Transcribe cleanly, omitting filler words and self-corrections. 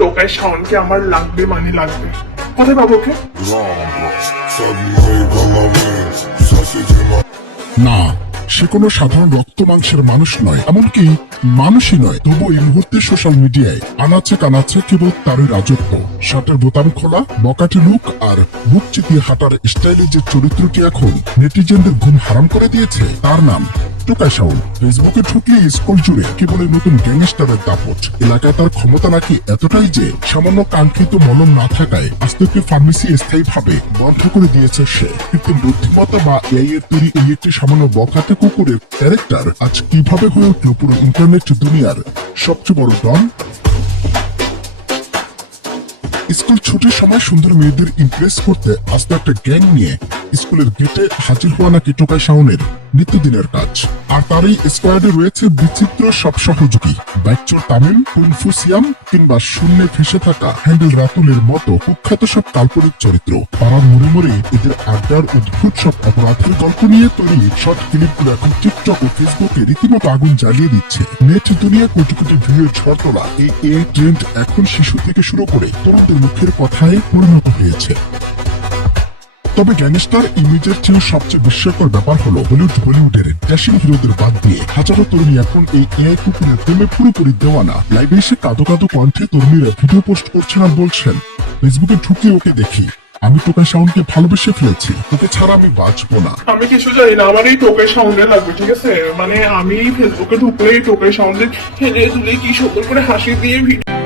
টোকাই শাওনকে আমার লাগবে মানে লাগবে। কোথায় পাবো ওকে? না, সে কোনো সাধারণ রক্ত মাংসের মানুষ নয়, এমনকি মানুষই নয়। তবু এই মুহূর্তে সোশ্যাল মিডিয়ায় আনাচে কানাচে কেবল তারই রাজত্ব। শার্টের বোতাম খোলা, বকাটি লুক আর বুক চিতিয়ে হাঁটার স্টাইলে যে চরিত্রটি এখন নেটিজেনদের ঘুম হারাম করে দিয়েছে, তার নাম টোকাই শাওন। ফেসবুকে ঢুকলে স্কুল জুড়ে কেবল নতুন গ্যাংস্টারের দাপট। এলাকায় তার ক্ষমতা নাকি এতটাই যে সামান্য কাঙ্ক্ষিত মলম না থাকায় আস্তে ফার্মেসি স্থায়ীভাবে বন্ধ করে দিয়েছে সে। কৃত্রিম বুদ্ধিমত্তা বা এআই এর তৈরি এই একটি সামান্য বখাটে কুকুরের ক্যারেক্টার আজ কিভাবে হয়ে উঠল পুরো ইন্টারনেট দুনিয়ার সবচেয়ে বড় ডন। স্কুল ছুটির সময় সুন্দর মেয়েদের ইমপ্রেস করতে আস্তে একটা গ্যাং নিয়ে স্কুলের গেটে হাজির হওয়া নাকি টোকাই শাওনের নিত্যদিনের কাজ। আর তারই স্কোয়াডে রয়েছে বিচিত্র সব সহযোগী, বাইকচোর তামিম, কুনফুসিয়াম কিংবা শূন্যে ভেসে থাকা হ্যান্ডেল রাতুলের মতো কুখ্যাত সব কাল্পনিক চরিত্র। পাড়ার মোড়ে মোড়ে এদের আড্ডার অদ্ভুত সব অপরাধের গল্প নিয়ে তৈরি শর্ট ক্লিপগুলো এখন টিকটক ও ফেসবুকে রীতিমতো আগুন জ্বালিয়ে দিচ্ছে। নেট দুনিয়া কোটি কোটি ভিউয়ের ঝড় তোলা এই এআই ট্রেন্ড এখন শিশু থেকে শুরু করে তরুণদের মুখের কথায় পরিণত হয়েছে। তবে গ্যাংস্টার ইমেজের চেয়ে সবচেয়ে বিস্ময়কর ব্যাপার হলো বলিউডের ড্যাশিং হিরোদের বাদ দিয়ে হাজারো তরুণী এখন এই এআই কুকুরের প্রেমে পুরোপুরি দেওয়ানা। লাইভে এসে কাঁদো কাঁদো কণ্ঠে তরুণীরা ভিডিও পোস্ট করছেন আর বলছেন, ফেসবুকে ঢুকে ওকে দেখি, আমি টোকাই শাওনকে ভালোবেসে ফেলেছি, ওকে ছাড়া আমি বাঁচবো না। আমি কিছু জানি না, আমার এই টোকাই শাওনকে লাগবে, ঠিক আছে? মানে আমি ফেসবুকে ঢুকলে এই টোকাই শাওনকে হেলে তুলে কি সুন্দর করে হাসি দিয়ে ভিডিও